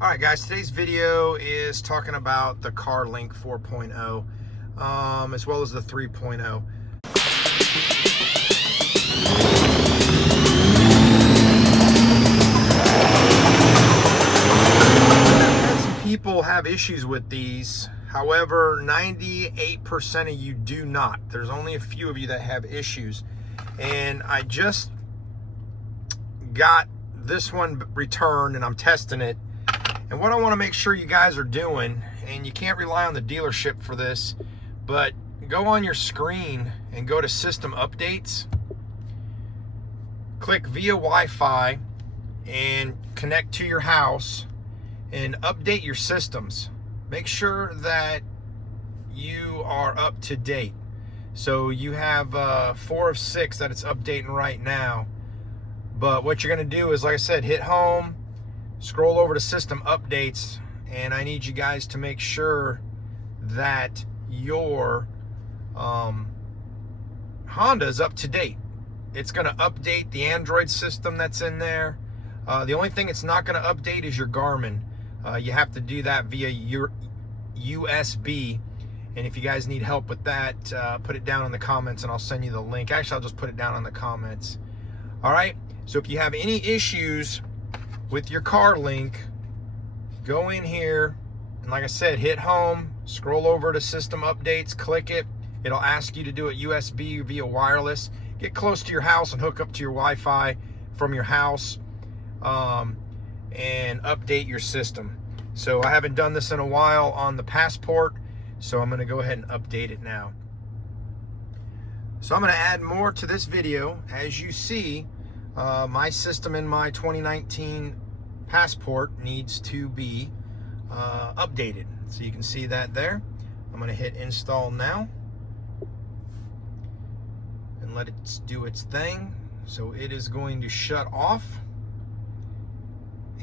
All right, guys, today's video is talking about the CarLink 4.0 as well as the 3.0. Some people have issues with these. However, 98% of you do not. There's only a few of you that have issues. And I just got this one returned and I'm testing it. And what I want to make sure you guys are doing, and you can't rely on the dealership for this, but go on your screen and go to System Updates. Click via Wi-Fi and connect to your house and update your systems. Make sure that you are up to date. So you have 4 of 6 that it's updating right now. But what you're going to do is, like I said, hit home, scroll over to System Updates, and I need you guys to make sure that your Honda is up to date. It's going to update the Android system that's in there. The only thing it's not going to update is your Garmin. You have to do that via your USB. And if you guys need help with that, put it down in the comments and I'll send you the link. Actually, I'll just put it down in the comments. All right. So if you have any issues with your CarLink, go in here and, like I said, hit home, scroll over to System Updates, click it. It'll ask you to do it USB via wireless. Get close to your house and hook up to your Wi-Fi from your house and update your system. So I haven't done this in a while on the Passport, so I'm going to go ahead and update it now. So I'm going to add more to this video. As you see, my system in my 2019 Passport needs to be updated. So you can see that there. I'm going to hit install now and let it do its thing. So it is going to shut off.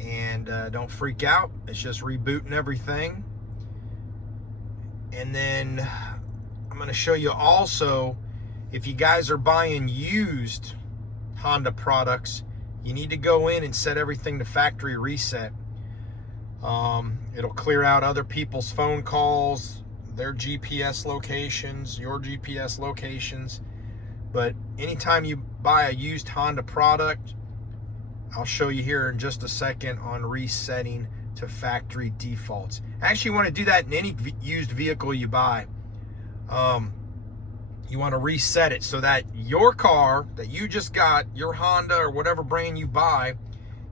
And don't freak out. It's just rebooting everything. And then I'm going to show you also, if you guys are buying used Honda products, you need to go in and set everything to factory reset. It'll clear out other people's phone calls, their GPS locations, your GPS locations. But anytime you buy a used Honda product, I'll show you here in just a second on resetting to factory defaults. Actually, you want to do that in any used vehicle you buy. You want to reset it so that your car that you just got, your Honda or whatever brand you buy,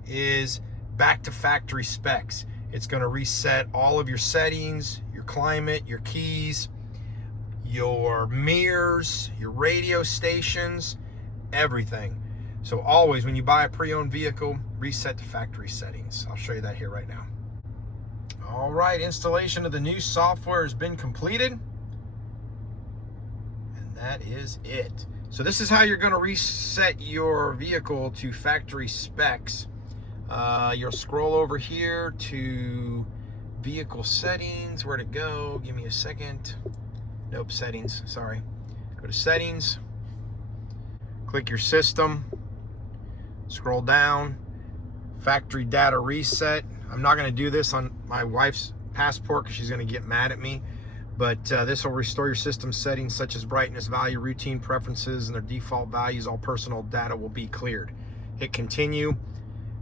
is back to factory specs. It's going to reset all of your settings, your climate, your keys, your mirrors, your radio stations, everything. So always, when you buy a pre-owned vehicle, reset to factory settings. I'll show you that here right now. All right, installation of the new software has been completed. That is it. So this is how you're going to reset your vehicle to factory specs. You'll scroll over here to vehicle settings. Where'd it go? Give me a second. Nope, settings. Sorry. Go to settings. Click your system. Scroll down. Factory data reset. I'm not going to do this on my wife's Passport because she's going to get mad at me. But this will restore your system settings such as brightness, value, routine preferences, and their default values. All personal data will be cleared. Hit continue.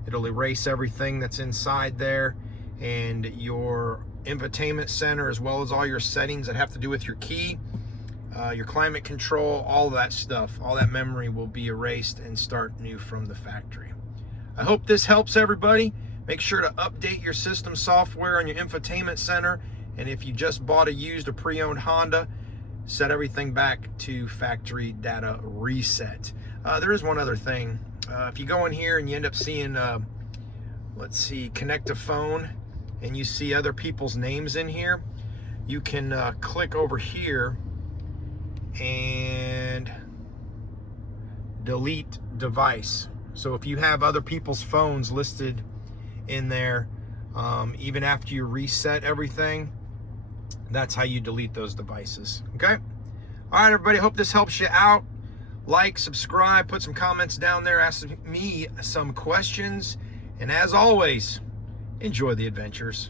It'll erase everything that's inside there, and your infotainment center, as well as all your settings that have to do with your key, your climate control, all that stuff, all that memory will be erased and start new from the factory. I hope this helps everybody. Make sure to update your system software on your infotainment center. And if you just bought a used or pre-owned Honda, set everything back to factory data reset. There is one other thing. If you go in here and you end up seeing, let's see, connect a phone, and you see other people's names in here, you can click over here and delete device. So if you have other people's phones listed in there, even after you reset everything, that's how you delete those devices. Okay? All right, everybody, hope this helps you out. Like, subscribe, put some comments down there, ask me some questions. And as always, enjoy the adventures.